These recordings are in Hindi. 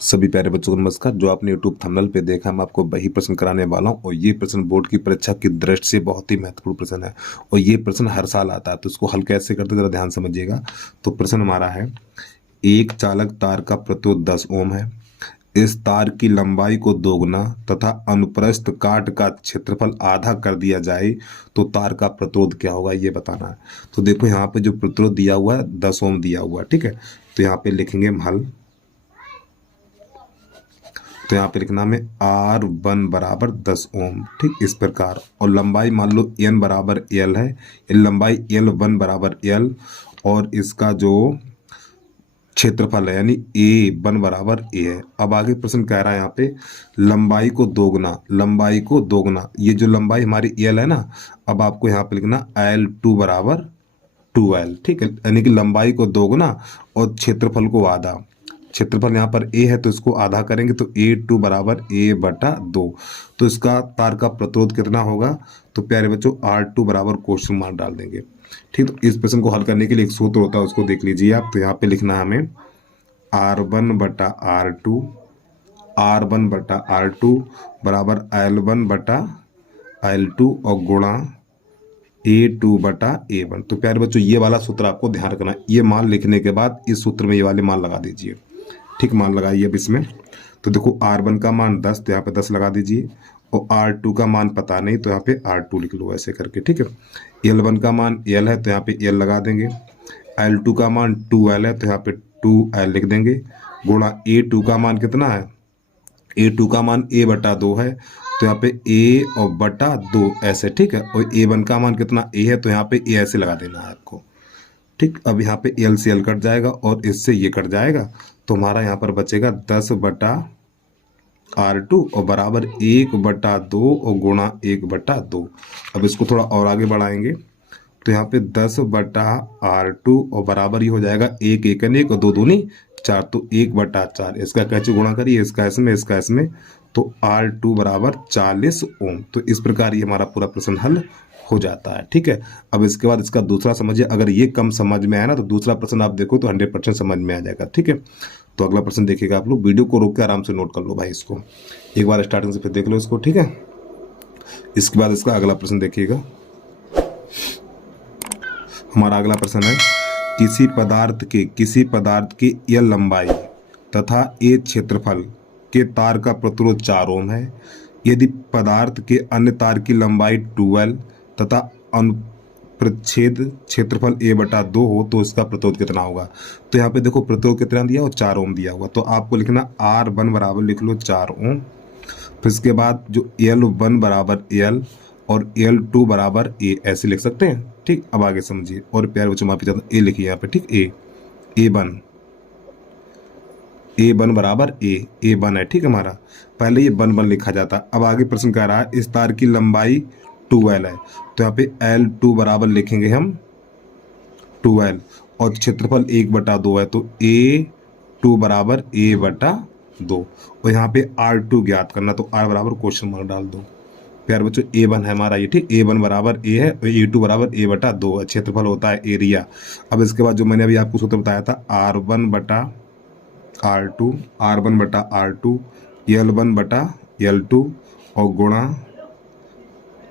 सभी प्यारे बच्चों को नमस्कार। जो आपने YouTube थंबनेल पे देखा, मैं आपको वही प्रश्न कराने वाला हूँ और ये प्रश्न बोर्ड की परीक्षा की दृष्टि से बहुत ही महत्वपूर्ण प्रश्न है और ये प्रश्न हर साल आता है। तो इसको हल कैसे करते हैं जरा ध्यान समझिएगा। तो प्रश्न हमारा है, एक चालक तार का प्रतिरोध 10 ओम है। इस तार की लंबाई को दोगुना तथा अनुप्रस्थ काट का क्षेत्रफल आधा कर दिया जाए तो तार का प्रतिरोध क्या होगा, ये बताना है। तो देखो यहाँ पे जो प्रतिरोध दिया हुआ है 10 ओम दिया हुआ है, ठीक है। तो यहाँ पे लिखेंगे हम हल। तो यहाँ पे लिखना हमें R1 बराबर 10 ओम, ठीक इस प्रकार। और लंबाई मान लो N बराबर L है, लंबाई L1 बराबर L और इसका जो क्षेत्रफल है यानी A1 बराबर A है। अब आगे प्रश्न कह रहा है यहाँ पे लंबाई को दोगुना, लंबाई को दोगुना, ये जो लंबाई हमारी L है ना, अब आपको यहाँ पे लिखना L2 बराबर 2L, ठीक है। यानी कि लंबाई को दोगुना और क्षेत्रफल को आधा। क्षेत्रफल यहाँ पर A है तो इसको आधा करेंगे तो A2 बराबर A/2। तो इसका तार का प्रतिरोध कितना होगा, तो प्यारे बच्चों R2 बराबर क्वेश्चन मार्क डाल देंगे, ठीक। तो इस प्रश्न को हल करने के लिए एक सूत्र होता है, उसको देख लीजिए आप। तो यहाँ पे लिखना है हमें R1/R2, R1/R2 बराबर L1/L2 और गुणा A2/A1। तो प्यारे बच्चों ये वाला सूत्र आपको ध्यान रखना है। ये मान लिखने के बाद इस सूत्र में ये वाले मान लगा दीजिए, ठीक। मान लगाइए अब इसमें। तो देखो R1 का मान 10, तो यहाँ पे 10 लगा दीजिए और R2 का मान पता नहीं तो यहाँ पे R2 लिख लो ऐसे करके, ठीक है। L1 का मान L है तो यहाँ पे L लगा देंगे। L2 का मान 2L है तो यहाँ पे 2L लिख देंगे। गुणा A2 का मान कितना है, A2 का मान A/2 है तो यहाँ पे A और बटा 2 ऐसे, ठीक है। और A1 का मान कितना A है तो यहाँ पे A ऐसे लगा देना है आपको, ठीक। अब यहाँ पे L से L कट जाएगा और इससे ये कट जाएगा तो हमारा यहाँ पर बचेगा 10/R2 और बराबर 1/2 और गुणा 1/2। अब इसको थोड़ा और आगे बढ़ाएंगे तो यहाँ पे 10/R2 और बराबर ही हो जाएगा 1 1 1 और 2 दूनी 4, तो 1/4। इसका कैसे गुणा करिए, इसका इसमें इसका इसमें, तो R2 बराबर 40 ओम। तो इस प्रकार ये हमारा पूरा प्रश्न हल हो जाता है, ठीक है। अब इसके बाद इसका दूसरा समझिए। अगर ये कम समझ में आया ना तो दूसरा प्रश्न आप देखो तो 100% समझ में आ जाएगा, ठीक है। तो अगला प्रश्न देखिएगा आप लोग, वीडियो को रोक के आराम से नोट कर लो भाई, इसको एक बार स्टार्टिंग से फिर देख लो इसको, ठीक है। इसके बाद इसका अगला प्रश्न देखिएगा। हमारा अगला प्रश्न है, किसी पदार्थ की यह लंबाई तथा ए क्षेत्रफल के तार का प्रतिरोध 4 ओम है। यदि पदार्थ के अन्य तार की लंबाई 2L तथा अनुप्रच्छेद क्षेत्रफल A/2 हो तो इसका प्रतिरोध कितना होगा। तो यहाँ पे देखो प्रतिरोध कितना दिया और 4 ओम दिया हुआ, तो आपको लिखना R1 बराबर लिख लो 4 ओम। फिर इसके बाद जो L1 बराबर L और L2 बराबर A ऐसे लिख सकते हैं, ठीक। अब आगे समझिए और प्यारे बच्चों माफी चाहता हूँ, A लिखिए यहाँ पे, ठीक। A1 बराबर A1 है, ठीक है। हमारा पहले ये 1 लिखा जाता। अब आगे प्रश्न कह रहा है इस तार की लंबाई 2L है तो यहाँ पे L2 बराबर लिखेंगे हम 2L और क्षेत्रफल 1/2 है तो A2 बराबर A/2 और यहाँ पे R2 ज्ञात करना, तो R बराबर क्वेश्चन मार्क डाल दो। प्यारे बच्चों A1 है हमारा ये, ठीक। A1 बराबर A है और A2 बराबर A/2, क्षेत्रफल होता है एरिया। अब इसके बाद जो मैंने अभी आपको सूत्र बताया था R1/R2, R1/R2, L1/L2 और गुणा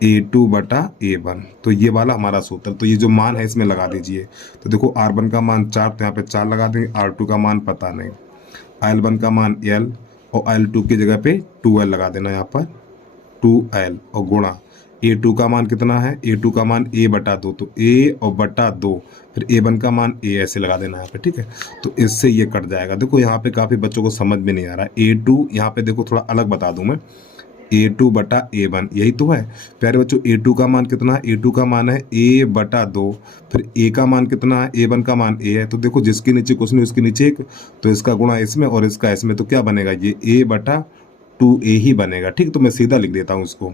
A2/A1। तो ये वाला हमारा सूत्र, तो ये जो मान है इसमें लगा दीजिए। तो देखो R1 का मान 4 तो यहाँ पे 4 लगा देंगे, R2 का मान पता नहीं, L1 का मान L और L2 की जगह पे 2L लगा देना यहाँ पर 2L और गुणा A2 का मान कितना है, A2 का मान A/2 तो A और बटा 2, फिर A1 का मान A ऐसे लगा देना यहाँ पे, ठीक है। तो इससे ये कट जाएगा। देखो यहाँ पे काफ़ी बच्चों को समझ में नहीं आ रहा है। A2 यहाँ पे देखो थोड़ा अलग बता दूं मैं, A2/A1 यही तो है प्यारे बच्चों। A2 का मान कितना है, A2 का मान है A/2, फिर A का मान कितना है, A1 का मान A है। तो देखो जिसके नीचे कुछ नहीं उसके नीचे एक, तो इसका गुणा इसमें और इसका इसमें, तो क्या बनेगा ये A/2A ही बनेगा, ठीक। तो मैं सीधा लिख देता हूँ इसको।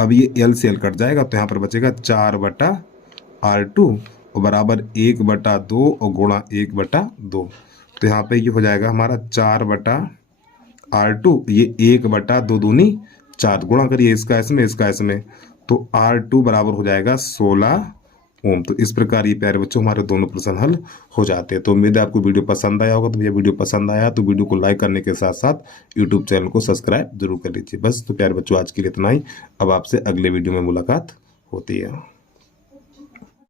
अब ये L से L कट जाएगा तो यहाँ पर बचेगा 4/R2 और बराबर 1/2 और गुणा 1/2। तो यहाँ पे ये हो जाएगा हमारा 4/R2, ये 1/2 दूनी 4, गुणा करिए इसका इसमें इसका इसमें, तो R2 बराबर हो जाएगा 16 ओम। तो इस प्रकार ये प्यारे बच्चों हमारे दोनों प्रश्न हल हो जाते हैं। तो उम्मीद है आपको वीडियो पसंद आया होगा। तो भैया वीडियो पसंद आया तो वीडियो को लाइक करने के साथ साथ यूट्यूब चैनल को सब्सक्राइब जरूर कर लीजिए। बस तो प्यारे बच्चों आज के लिए इतना ही। अब आपसे अगले वीडियो में मुलाकात होती है।